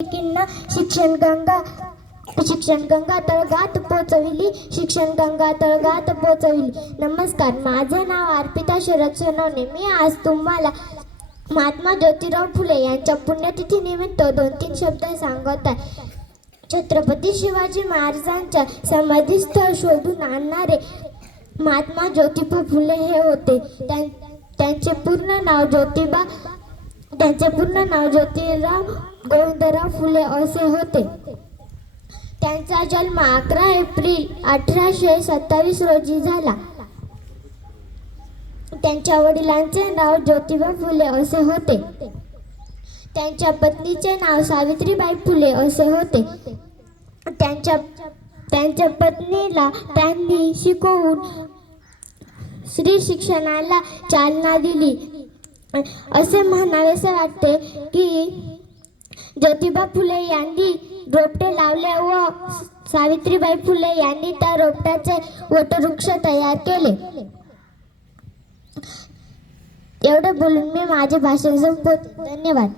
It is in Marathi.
लेकींना शिक्षण गंगा तळघात पोचविली, शिक्षण गंगा तळघात पोचविली. नमस्कार, माझे नाव अर्पिता शरद सोनवणे. मी आज तुम्हाला महात्मा ज्योतिराव फुले यांच्या पुण्यतिथी निमित्त 2-3 शब्द सांगत आहे. छत्रपती शिवाजी महाराजांच्या समाधीस्थळ शोधून आणणारे महात्मा ज्योतिबा फुले हे होते. त्यांचे पूर्ण नाव ज्योतिराव गोविंदराव फुले असे होते. त्यांचा जन्म 11 एप्रिल 1827 रोजी झाला. त्यांच्या वडिलांचे नाव ज्योतिबा फुले असे होते. त्यांच्या पत्नीचे नाव सावित्रीबाई फुले असे होते. त्यांच्या पत्नीला त्यांनी शिकवून स्त्री शिक्षणाला चालना दिली असे म्हणावेसे वाटते की ज्योतिबा फुले यांनी रोपटे लावले व सावित्रीबाई फुले यांनी त्या रोपट्याचे वटवृक्ष तयार केले. एवढे बोलून मी माझे भाषण संपवते. धन्यवाद.